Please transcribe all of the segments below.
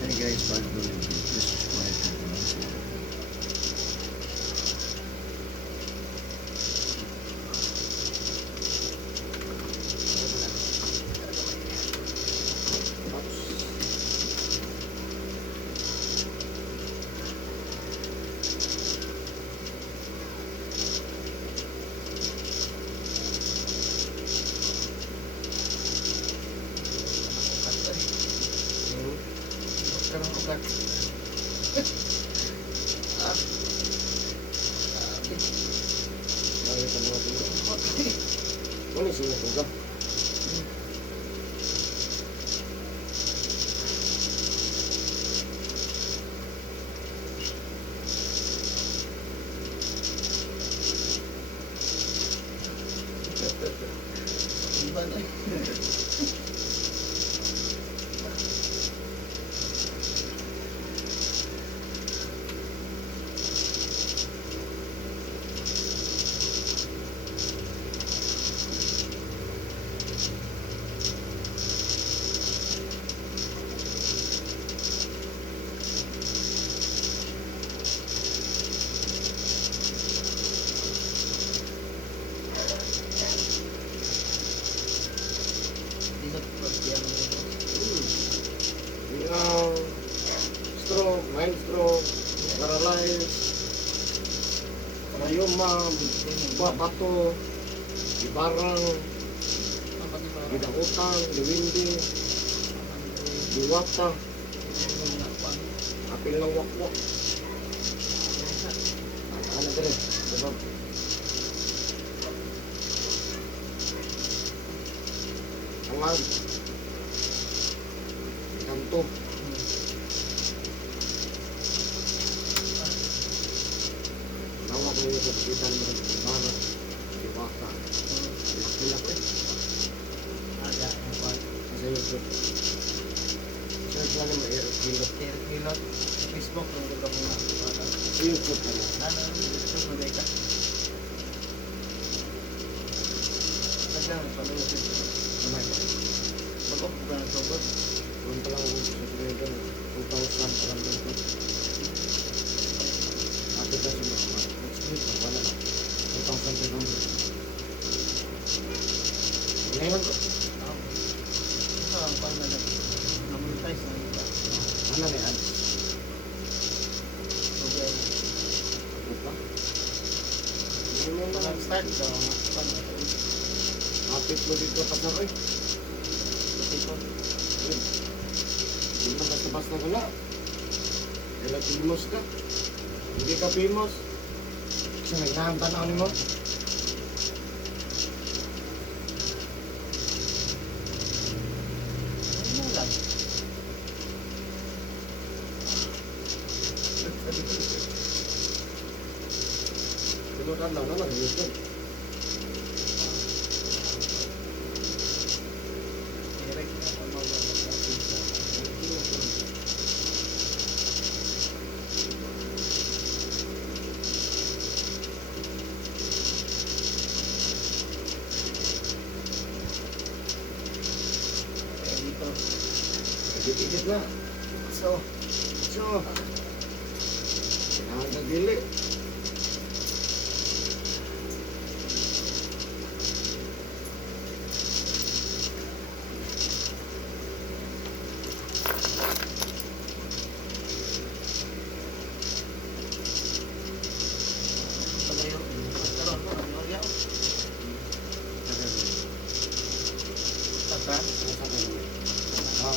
Hey guys, back to the this is my channel. Karang ugat. Bakit ang mga puno? Ano yung sinatong ka? Iba na. Stroke, mind stroke, paralyzed, rayuma, bato, ibarang, gidakutan, diwindi, diwata, apil ng wakwak. Ano dali? Diba? Angad. Kanto. Nawak mo yung kapitan mo ng ibarang, diwata, ilak eh. Ada yang kuat. Sa YouTube. Search mo naman Eric Hilot. Hilot. Facebook ng lugar mo na. Sa YouTube ka na. Ano? YouTube mo deka. Tagang panood ito. Kamay ko. Mag-off ka ng sobat. Doon pa lang ako sa Twitter. 2,000 parang doon. After that, next week, wala na. 2,300. Ngayon ko. Ito ang pala na. Namonetize na ito. Ano na yan? Okay. Ako pa? Ngayon mo na. Start ito. Paano ito? Kapit mo dito pa sa rin. Ito. Hindi man basta-basta wala. Kaya pimos ka. Hindi ka pimos. Kasi nagnahantan ako mo. Ano lang? Tinutan lang naman. YouTube. Eric. Ano ba? Dito. Edit-edit na. So. Kailangan na dili. Palayo. Karon ko ano yaw? Tata. Ah.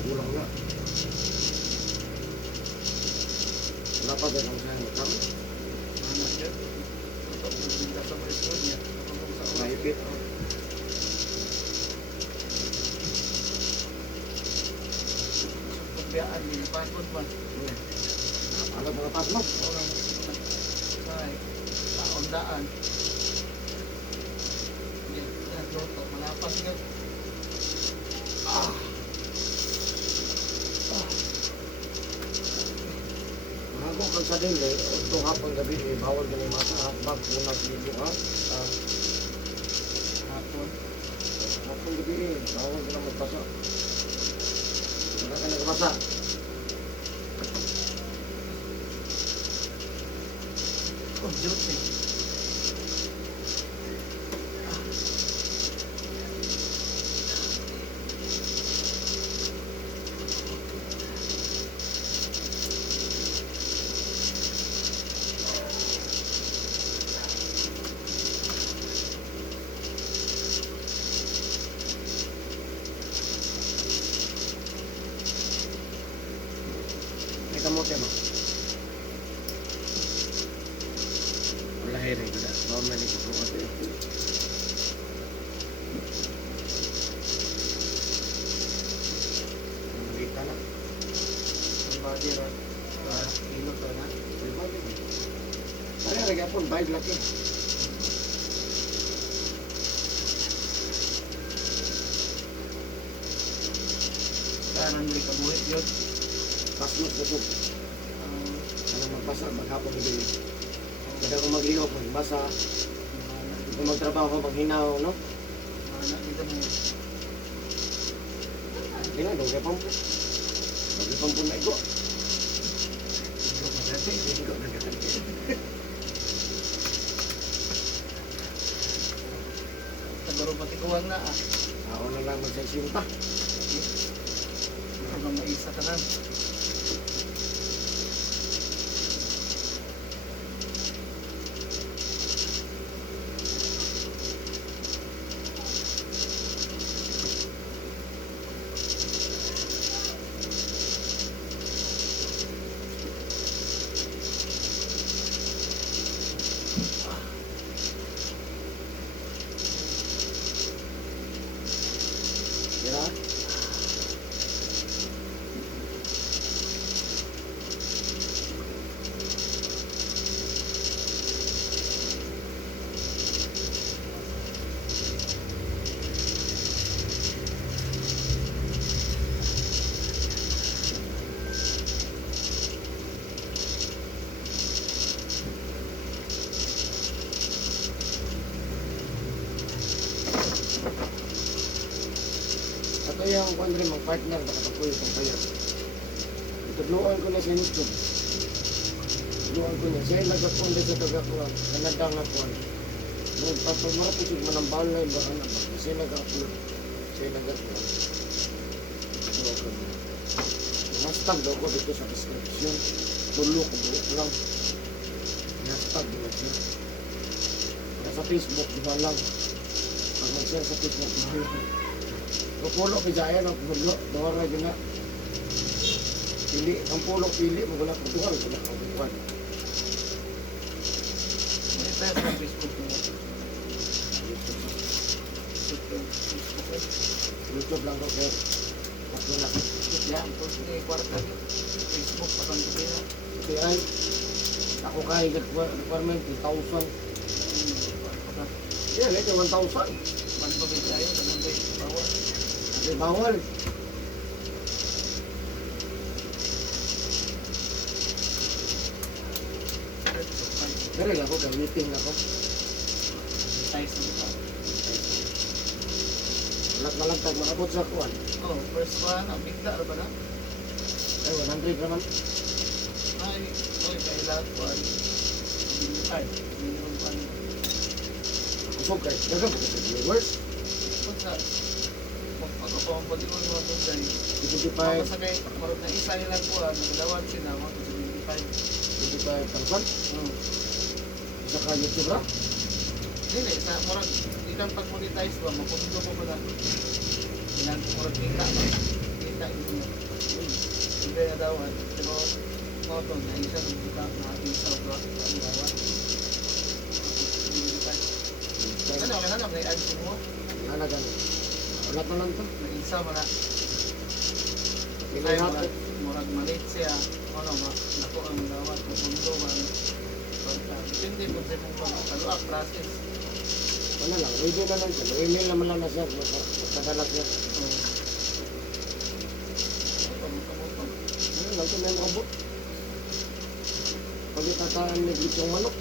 kulang na. Wala pa dyan ang sayang magkami. Anak siya. Ito, magpinta sa mga school niya. Ako kung sa oras. Mahipit. Pagbayaan, ginapagod man. Ano mga pas mo? Orang ay taon-daan. Yan, nagluto. Malapas nga. Ako kang sa dili, ito hapon gabi, bawal ka na yung masa, hatbag, unang libo ka. Hapon. Hapon gabi, bawal ka na magbasa. Wala ka nagbasa. Oh, duty. May kamote mo. Wala hiring ko na. Normally ko po kasi. Nakita na. Ang body ron. Ilog ka na. Ano yung nagapon? Bayad laki. Karan mo ikabuhit yun. Pasmos na po. Ano magbasa, maghapon gabi. Kada kung maglihok, magbasa. Kung magtrabaho, maghinaw, no? Anak dito mo. Ginagaw kay pampo. Pag-pampo na iko. Ikaw na gagawin. Siguro patikuhan na ah. Ako na lang magsasimpa. Ano maisa ka na. Kira? Ato yung kundre mong partner nakatapoy itong kaya. Itudluan ko na siya nito. Itudluan ko niya. Siya nagkakunde sa tagakuan. Kanadang na kuan. Nung papamara po siya manambal na yung baka na ba. Siya nag-upload. Siya nag-upload. Itudluan ko niya. Hashtag daw ko dito sa description. Tulo ko buhok lang. Hashtag din siya. Sa Facebook, di ba lang. Pag mag-share sa Facebook, mahal ko. Pulo pijaya ng pulo, doon na gina. Pili, ang pulo pili, magula ko duwal, wala ko duwal. May tayo sa Facebook mo. YouTube lang ko kaya. Bakit na. Yan, tapos ni kwarta niyo. Facebook, patang ko na. Kasi ay, ako kaya requirement, 1,000. Yeah, ito 1,000. Manbagay tayo, namambay, bawal. Kasi bawal. Pero ako, gamitin ako. Tayo sa mukha. Malagtag, makabot sa kuwan. Oh, first one, ang bigla, ano ba na? Ay, 100 naman. Ay, kaya lahat po, ay, minimum pa niyo. Kusog kay, dagang ko sa viewers. Kung sa, magpapapabali mo naman ito dahil, 55, makasagay, marot na isa nilang po, nagdawad sila, mga 55,000. Isa ka YouTube ra. Dili, sa murag, di kang pag-monetize ba, mapundo mo ba na? Ilan, murag kita ba? Kita kita niya. Hindi na daw, pero moto na isa ng kita na ating sa block ang dawa. Ano, wala na, may ads mo? Wala gano'n. Wala pa lang to. May isa mo na. Hindi Ay, natin. murag malit siya. Ano ba, naku ang dawa, kutundo man. Hindi po siya mong pagkaluak, process. Wala lang. Ready na lang siya. Email naman lang na siya. Magpadala siya. Ano lang ito, may makabot. Pag itataan ni Gitong manok.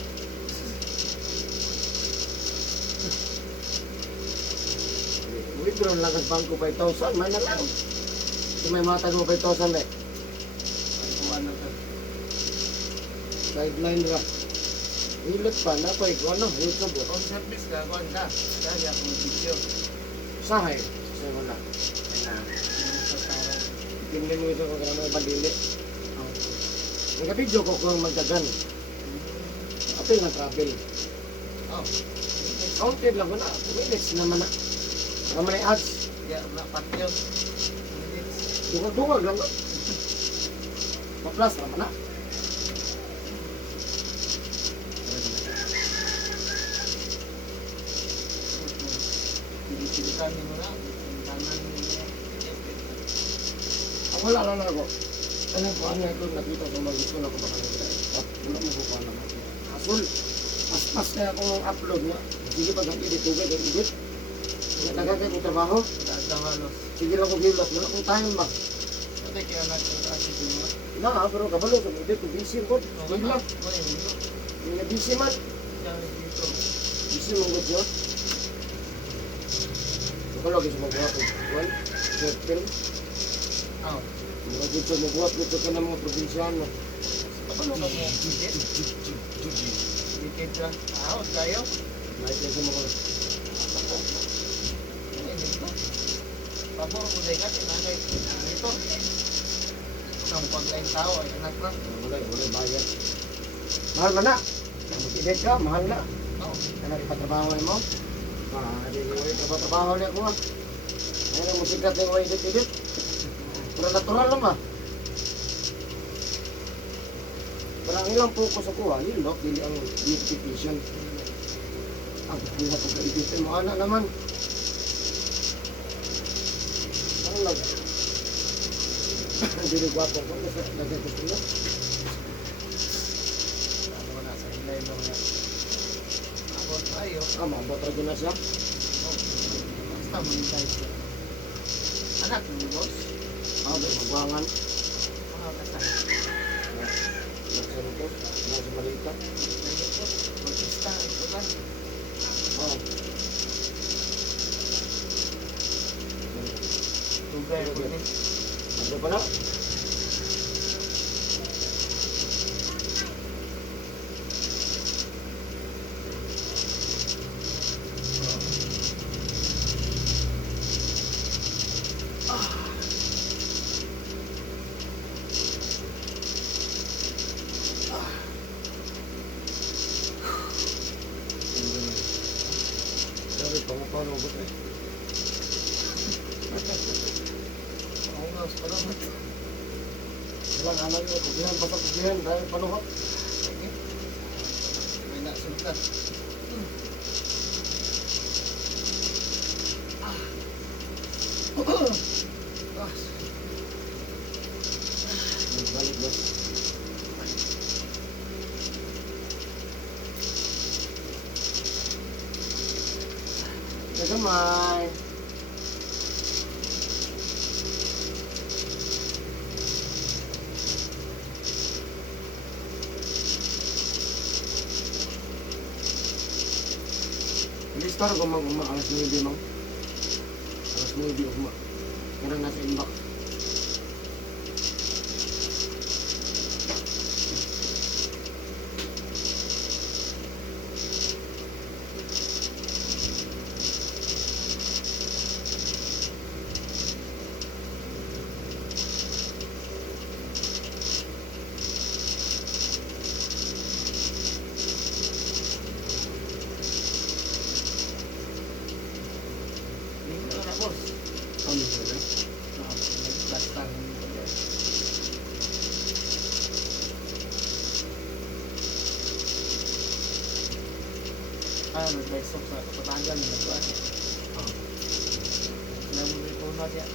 Withdraw lang ang bangko 5,000. May na lang. Kung may matag mo 5,000 eh. Sideline ra. Hilot pa na pa ikaw ano, YouTube o. Kung service ka, kuhan ka. Kaya kung video. Sahay. Sahay mo na. Tingnan mo ito kung may bandili. Nagka-video ko kung magdagan. Apil na travel. Oh. Counted lang ko na. 2 minutes naman na. Saka man ay ads. Ya, patyo. Dungag-dungag lang. Pa-plus naman na. Silikan mo na. Tanan niya. Ang wala lang ako. Ano ko, ano ito nakita ko mag-gusto na ko baka nila. Wala mo ko pa naman. Asul. Pas-pas na akong upload nga. Sige pag ang edit ko, edit. Nagagay ko trabaho. Dadawalos. Sige lang ko gilot. Wala akong time ba. Ano kaya nag-asip mo? Na, pero kabalo sa edit ko. Busy ko. Wait lang. Yung busy man. Dito. Busy mong good yun. Kabalo kasi magbuhat ko. Well, short film. Oh. Mga dito magbuhat ko ka ng mga probinsyano. Ano ka mo? Dikit ka. Ah, kayo? May kaya sa mga Pabor mo dahil kasi nanay dito. Ang pagkain tao ay anak na. wala bayad. Mahal man na. Mag-edit ka, mahal na. Oh. Ano ipatrabaho mo? Hindi ko ipatrabaho niya ko. Ano ang musikat yung edit-edit? Pero natural lang ba? Pero ang ilang focus ako yun no? Dili ang beautification. Ang buha ko sa edit mo, anak naman. Ano lang? Dili gwapo ko, nasa gusto mo. Ano na sa hilay mo na. Abot tayo. Maabot rin na siya. Oh. Basta monetize siya. Anak ng boss. Magwangan. Mga kasal. Nagsanto, nasa malita. Nandito. Mag-ista. Ito ba? Lugar ko din. Ano pa na? Sabi, pangapano ba ito? Maungas pa naman. Walang alam nyo, kubihan, basta kubihan, dahil panuhot. Sige. May nasunod. Balik ba? Nagamay. Listar ko mag-uma, alas 9 mo. Alas 9 uma. Karang nasa inbox. Dito na boss. Ano ba? Plus. Basta lang yung pagkain. Nag-baisok sa kapatagan ng nagbuan. Alam mo rin po na siya.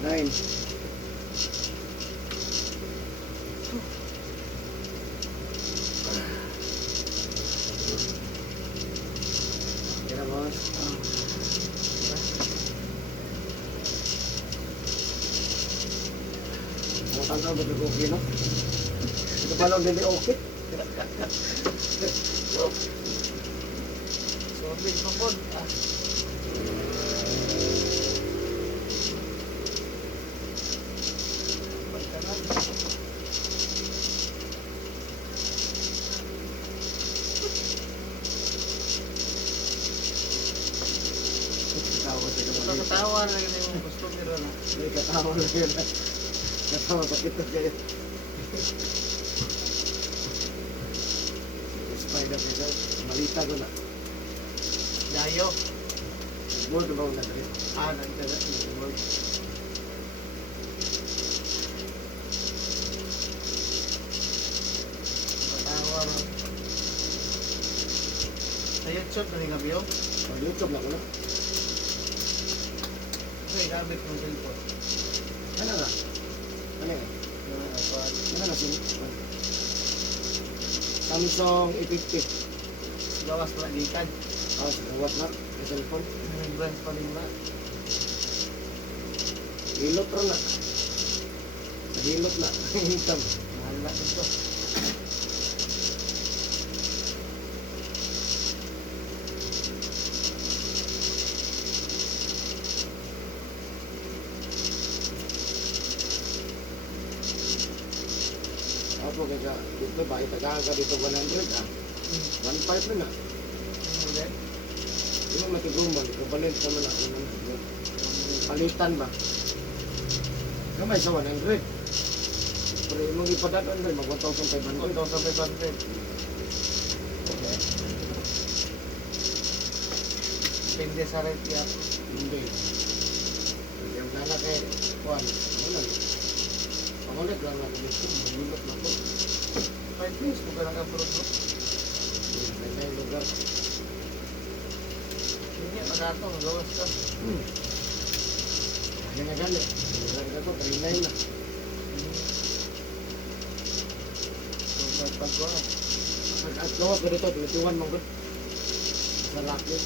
Nine. Kira bos. Mau tanggal betul kopi no? Itu balong dari oke. Sorry, pagod. Katawa na yun yung customer na. May katawa na yun. Katawa sakit na kayo. Spider bisa malita ko na. Dayo. Board ba na dali? Nagdala. Board. Katawa na. Sa YouTube na rin kami yun. YouTube na ko na. May gamit ng cellphone. Ano na? Ano na? Ano na sin? Samsung A50. Gawas pala gikan. What na? Sa cellphone. May brands pa rin ba? Hilot rin na. Hilot na. Hitam. Mahal na ito. Ako kaya dito ba itagaga dito 100 ah. 1.5 na. Ulit. Yung matiguman, kabalint naman ako naman. Palitan ba? Kamay sa 100. Pero yung mga ipadatan rin, mag 1,500. 1,500. Okay. Depende sa rate yan. Hindi. Yung nana kay Juan, wala. Pangulit lang ako dito, magulot na ko. 5 days kung ka nag-abroad mo. May lugar. Hindi, magato, magawas ka. Ganyan-ganyan. Ganyan ko, 39 na. So, pagpagwa. At lawas ko dito, 21 mong good. Sa laki.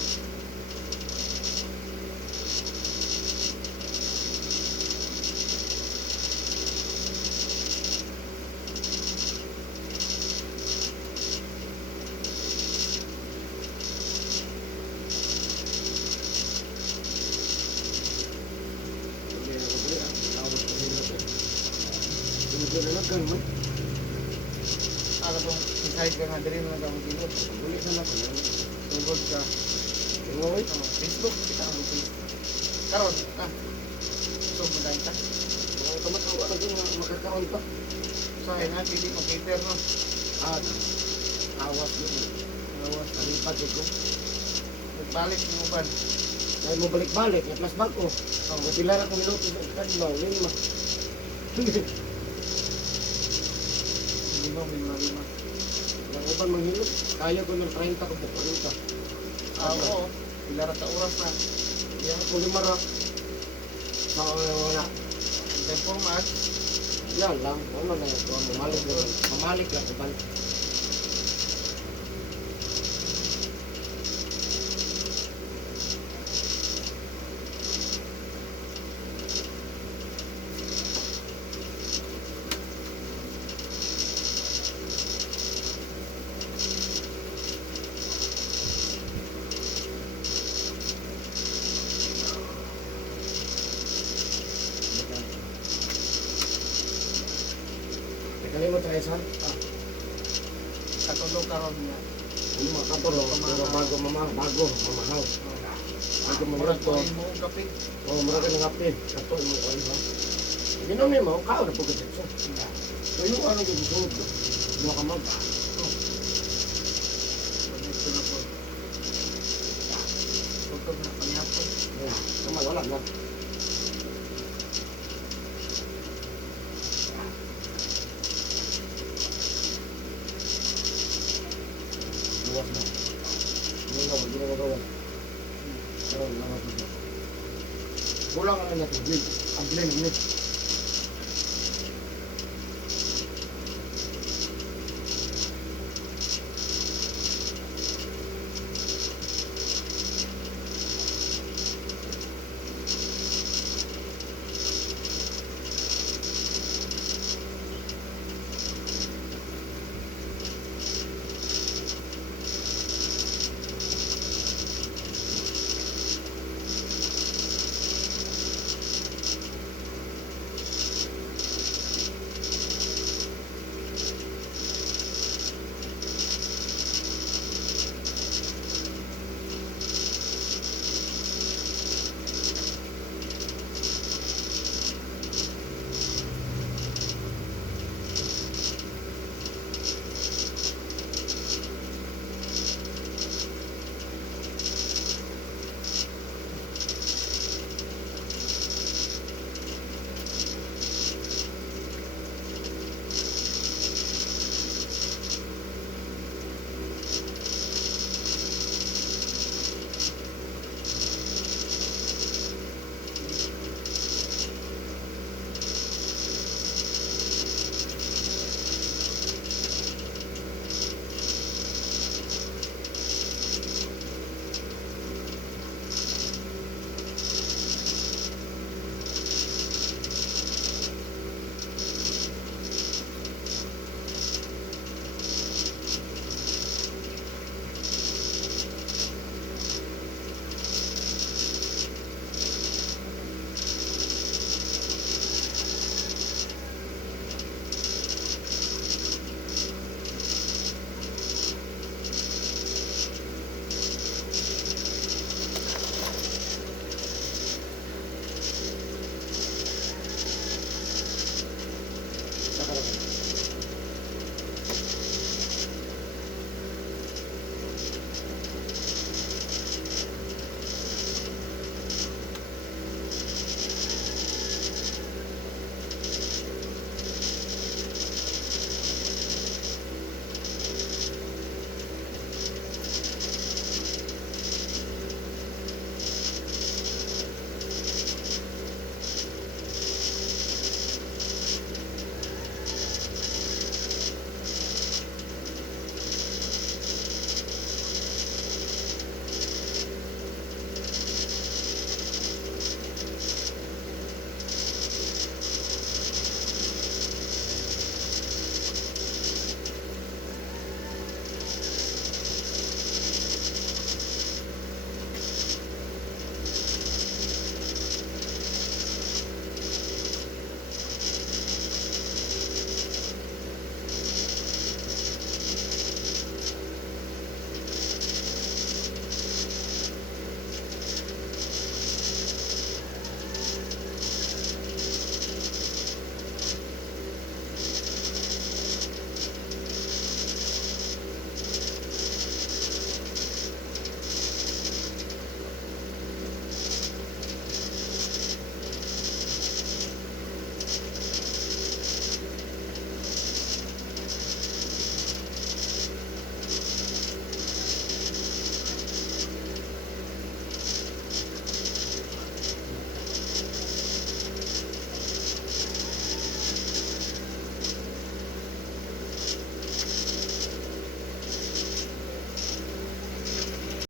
Alam mo, decide ka nga din na daw dito. Ulit na lang. Tugod ka. Ulit. Facebook, kita ang Facebook. Karon, so, maday ka. Tumatawa ka din makakaroon pa. Sa akin nga, pili mo cater, no? Awas yun. Gawas. Nalipad ko. Nagbalik mo ba? Dahil mo balik-balik, at mas bangko. Matilar ako minuto sa kanila, 5. Lima. Ang uban manghilot, kaya ko ng 30 ko po 40. Oo. Pilar sa oras na. Yan ako 5 ra. Wala. Tempo mas. Yan lang, wala na ito. Mamalik lang. Mamalik lang, uban. Kalimot sa isan. Katulog karon niya. Ano mga katolo, pero bago mamahaw. Bago Murag mamahaw ko to. mo kapig. O, marami ng api. Kato mo ko ano. Ginom niya mo, kao na po kasi. So yung ano yung gusto mo. Mga kamag. Dito na po. Tugtog na pangyapon. Tama, wala na. Luwas na. Hindi na, hindi na magawa. Pero, wala na. Kulang ka na natin. Ang bilhin,